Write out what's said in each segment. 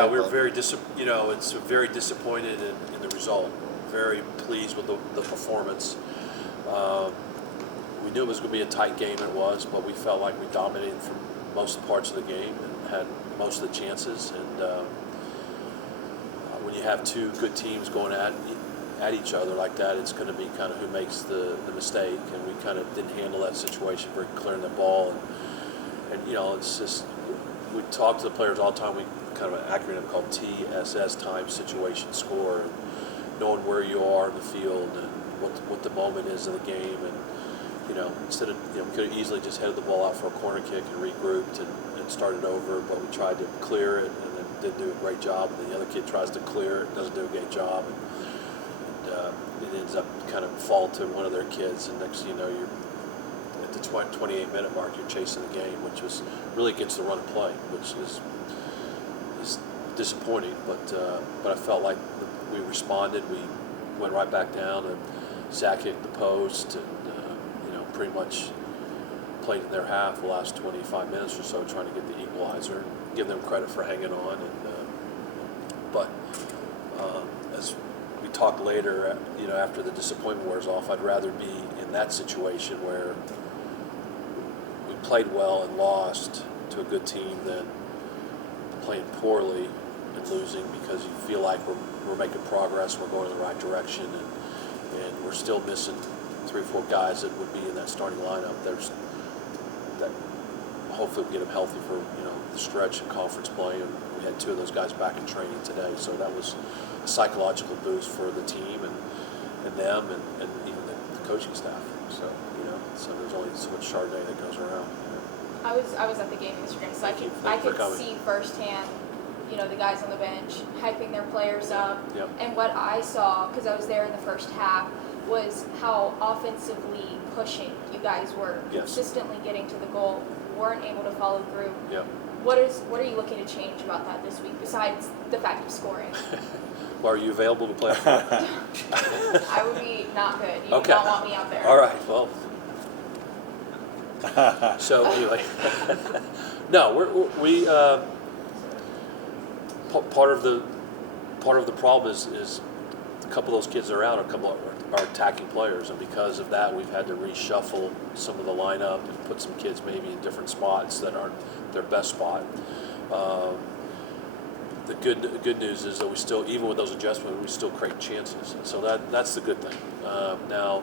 Yeah, we were very it's very disappointed in the result. Very pleased with the performance. We knew it was going to be a tight game. It was, but we felt like we dominated from most parts of the game and had most of the chances. And when you have two good teams going at each other like that, it's going to be kind of who makes the mistake. And we kind of didn't handle that situation very clearing the ball. And it's just, we talk to the players all the time. We kind of an acronym called TSS, time, situation, score, and knowing where you are in the field and what the moment is of the game. And instead of we could have easily just headed the ball out for a corner kick and regrouped and started over, but we tried to clear it and then didn't do a great job. And the other kid tries to clear it, doesn't do a great job, and it ends up kind of fall to one of their kids. And next thing you know, you're at the 28-minute mark, you're chasing the game, which was really against the run and play, which is disappointing. But I felt like we responded. We went right back down, and Zach hit the post, and pretty much played in their half the last 25 minutes or so, trying to get the equalizer. Give them credit for hanging on, but as we talk later, after the disappointment wears off, I'd rather be in that situation where we played well and lost to a good team than playing poorly and losing because you feel like we're making progress, we're going in the right direction, and we're still missing 3 or 4 guys that would be in that starting lineup. There's that. Hopefully, we get them healthy for the stretch and conference play. And we had 2 of those guys back in training today, so that was a psychological boost for the team and them and even the coaching staff. So so there's only so much Chardonnay that goes around. I was at the game yesterday, so I could see firsthand, the guys on the bench hyping their players up. Yep. And what I saw, because I was there in the first half, was how offensively pushing you guys were, Yes. consistently getting to the goal, weren't able to follow through. Yep. What are you looking to change about that this week, besides the fact of scoring? Well, are you available to play? I would be not good. You Okay. would not want me out there. All right. Well. So anyway, no, we part of the problem is a couple of those kids are out. A couple are attacking players, and because of that, we've had to reshuffle some of the lineup and put some kids maybe in different spots that aren't their best spot. The good news is that we still, even with those adjustments, we still create chances. So that's the good thing. Now,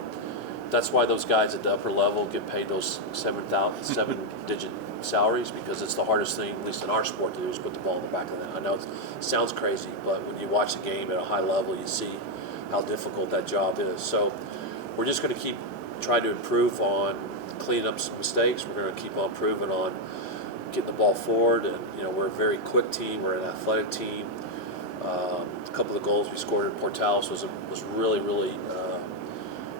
that's why those guys at the upper level get paid those 7-digit salaries, because it's the hardest thing, at least in our sport, to do is put the ball in the back of the net. I know it sounds crazy, but when you watch the game at a high level, you see how difficult that job is. So we're just going to keep trying to improve on cleaning up some mistakes. We're going to keep on improving on getting the ball forward, and we're a very quick team. We're an athletic team. A couple of the goals we scored in Portales was really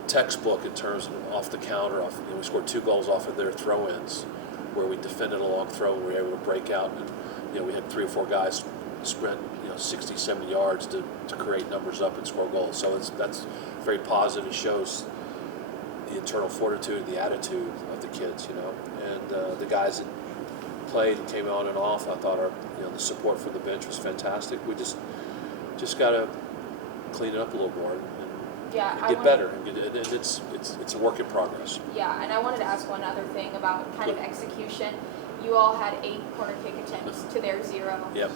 textbook in terms of off the counter. We scored 2 goals off of their throw-ins, where we defended a long throw and we were able to break out. And we had 3 or 4 guys sprint 60, 70 yards to create numbers up and score goals. So that's very positive. It shows the internal fortitude, the attitude of the kids, and the guys that played and came on and off. I thought the support from the bench was fantastic. We just got to clean it up a little more and get better. And it's a work in progress. Yeah, and I wanted to ask one other thing about kind of execution. You all had 8 corner kick attempts to their 0. Yep.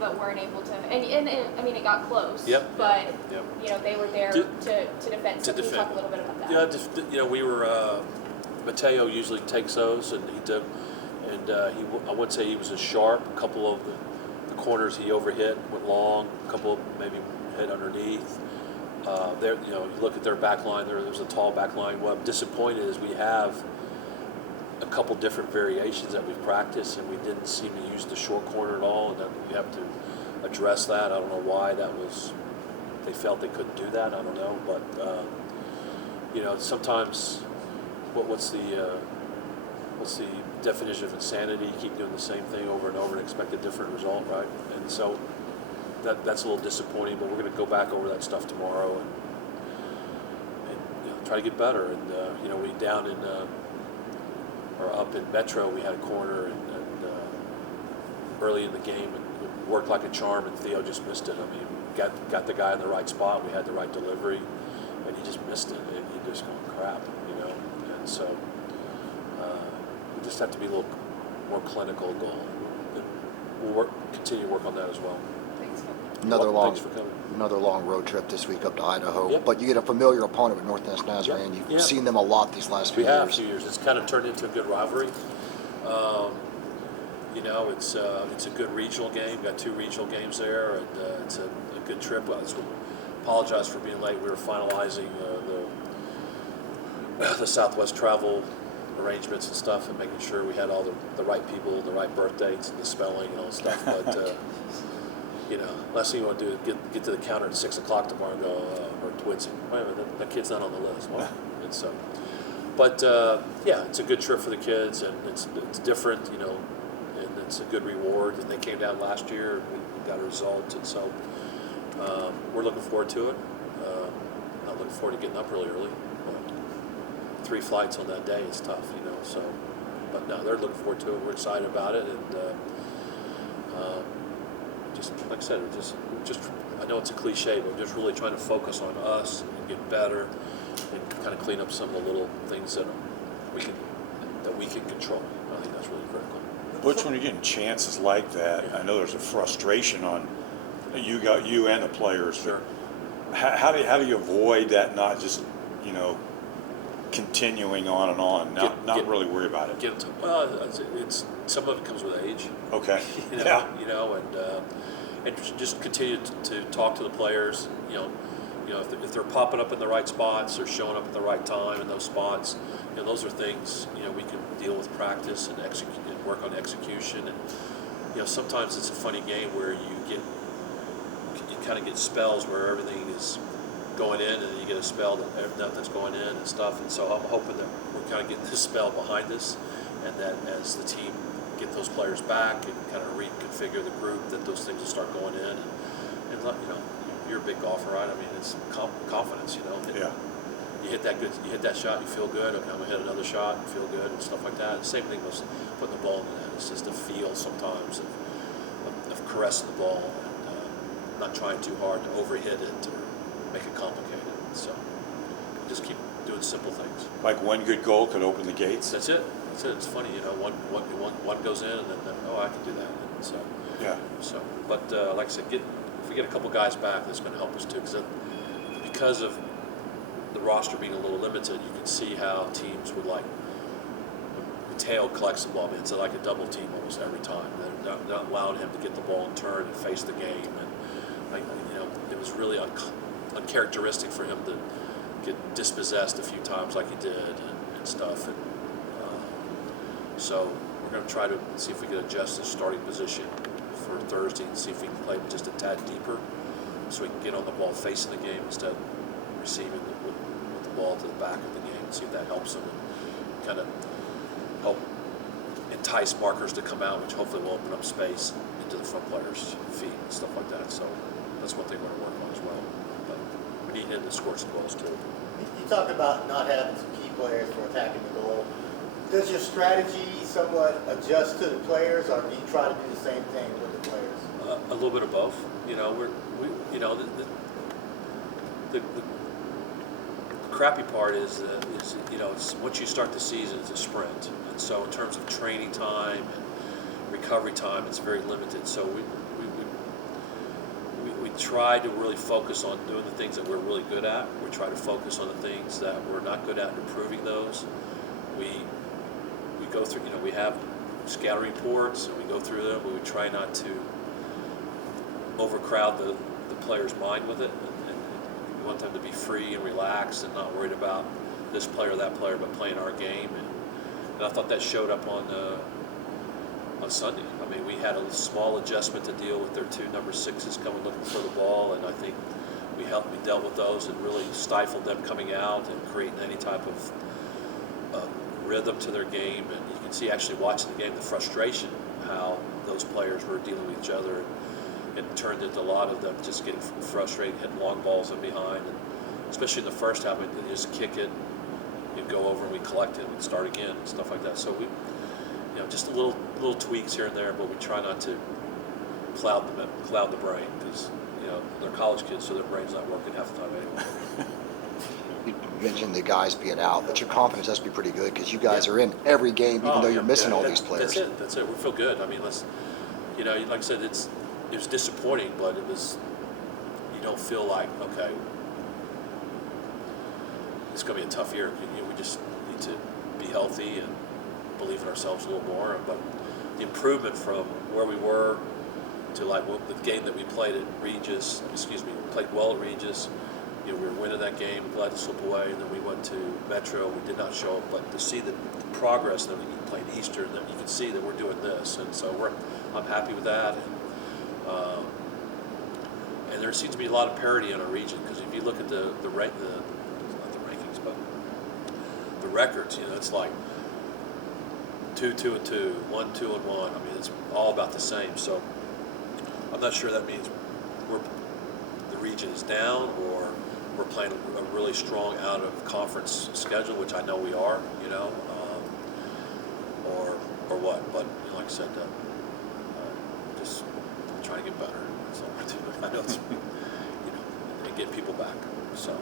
But weren't able to. And I mean, it got close. Yep. But Yep. They were there to defend. So can you talk a little bit about that? Yeah. We were. Mateo usually takes those, and he did. And I wouldn't say he was as sharp. A couple of the corners he overhit, went long. A couple maybe hit underneath. You look at their back line. There's a tall back line. What I'm disappointed is we have a couple different variations that we've practiced, and we didn't seem to use the short corner at all, and then we have to address that. I don't know why that was. They felt they couldn't do that. I don't know, but sometimes what's the definition of insanity? You keep doing the same thing over and over and expect a different result, right? And so that's a little disappointing, but we're going to go back over that stuff tomorrow and try to get better. And we down in or up in Metro, we had a corner and early in the game, and worked like a charm, and Theo just missed it. I mean, got the guy in the right spot. We had the right delivery, and he just missed it. And he just going crap, you know. And so we just have to be a little more clinical goal. And we'll continue to work on that as well. Thanks. Thanks for coming. Another long road trip this week up to Idaho. Yep. But you get a familiar opponent with North Nazarene. Yep. You've seen them a lot these last few We have years. a few years. It's kind of turned into a good rivalry. You know, it's a good regional game. We've got 2 regional games there, and it's a good trip. I apologize for being late. We were finalizing the Southwest travel arrangements and stuff, and making sure we had all the right people, the right birth dates, and the spelling and all that stuff. But you know, last thing you want to do is get to the counter at 6 o'clock tomorrow and go, or twitsing. Wait a minute, that kid's not on the list. Well, and so, but yeah, it's a good trip for the kids, and it's different, you know, and it's a good reward. And they came down last year, and we got a result, and so we're looking forward to it. Not looking forward to getting up really early. 3 flights on that day is tough, you know. So, but no, they're looking forward to it. We're excited about it, and just like I said, just I know it's a cliche, but we're just really trying to focus on us and get better, and kind of clean up some of the little things that we can control. I think that's really critical. Butch, when you're getting chances like that, I know there's a frustration on you and the players. Sure. How do you avoid that? Not just, you know, continuing on and on. Not really worry about it. It's some of it comes with age. Okay. You know, Yeah. You know, and just continue to talk to the players. You know, if they're popping up in the right spots, or showing up at the right time in those spots, you know, those are things, you know, we can deal with practice and execute and work on execution. And you know, sometimes it's a funny game where you kind of get spells where everything is going in, and then you get a spell that nothing's going in and stuff. And so I'm hoping that we're kind of getting this spell behind us, and that as the team get those players back and kind of reconfigure the group, that those things will start going in. And you know, you're a big golfer, right? I mean, it's confidence, you know. Yeah. You hit that shot, you feel good. Okay, I'm gonna hit another shot, and feel good, and stuff like that. The same thing with putting the ball in the net. It's just a feel sometimes of caressing the ball, and not trying too hard to overhit it or make it complicated. So just keep doing simple things. Like one good goal could open the gates. That's it. It's funny, you know. One goes in, and then I can do that. And so Yeah. So, but like I said, if we get a couple guys back, that's going to help us too. Because of the roster being a little limited, you can see how teams would like. Mateo collects the ball. I mean, it's like a double team almost every time. They're not allowing him to get the ball and turn and face the game. And like, you know, it was really uncharacteristic for him to get dispossessed a few times like he did and stuff. And so we're going to try to see if we can adjust the starting position for Thursday and see if we can play just a tad deeper, so we can get on the ball facing the game instead of receiving with the ball to the back of the game, and see if that helps them and kind of help entice markers to come out, which hopefully will open up space into the front players' feet and stuff like that. So that's what they want to work on as well. But we need him to score some goals too. You talked about not having some key players for attacking the goal. Does your strategy somewhat adjust to the players, or do you try to do the same thing with the players? A little bit of both. You know, you know, the crappy part is you know, once you start the season, it's a sprint, and so in terms of training time and recovery time, it's very limited. So we try to really focus on doing the things that we're really good at. We try to focus on the things that we're not good at and improving those. We go through, you know, we have scouting reports, and we go through them, but we try not to overcrowd the player's mind with it, and we want them to be free and relaxed and not worried about this player or that player, but playing our game. And I thought that showed up on Sunday. I mean, we had a small adjustment to deal with their 2 number 6s coming looking for the ball, and I think we dealt with those and really stifled them coming out and creating any type of rhythm to their game. And you can see, actually watching the game, the frustration, how those players were dealing with each other, and it turned into a lot of them just getting frustrated, hitting long balls in behind, and especially in the first half, they just kick it, you'd go over and we collect it and start again and stuff like that. So we, you know, just little tweaks here and there, but we try not to cloud the brain because they're college kids, so their brain's not working half the time anyway. You mentioned the guys being out, but your confidence has to be pretty good because you guys are in every game, even though you're missing all these players. That's it. We feel good. I mean, like I said, it was disappointing, but you don't feel like, okay, it's going to be a tough year. We just need to be healthy and believe in ourselves a little more. But the improvement from where we were to like the game that we played at Regis, played well at Regis. We were winning that game, glad to slip away, and then we went to Metro. We did not show up, but to see the progress that we played Easter, that you can see that we're doing this, and so I'm happy with that. And there seems to be a lot of parity in our region because if you look at not the rankings, but the records, it's like 2-2-2, 1-2-1. I mean, it's all about the same. So I'm not sure that means the region is down or we're playing a really strong out of conference schedule, which I know we are, or what. But like I said, just trying to get better. That's all we're doing. I know it's, and get people back. So.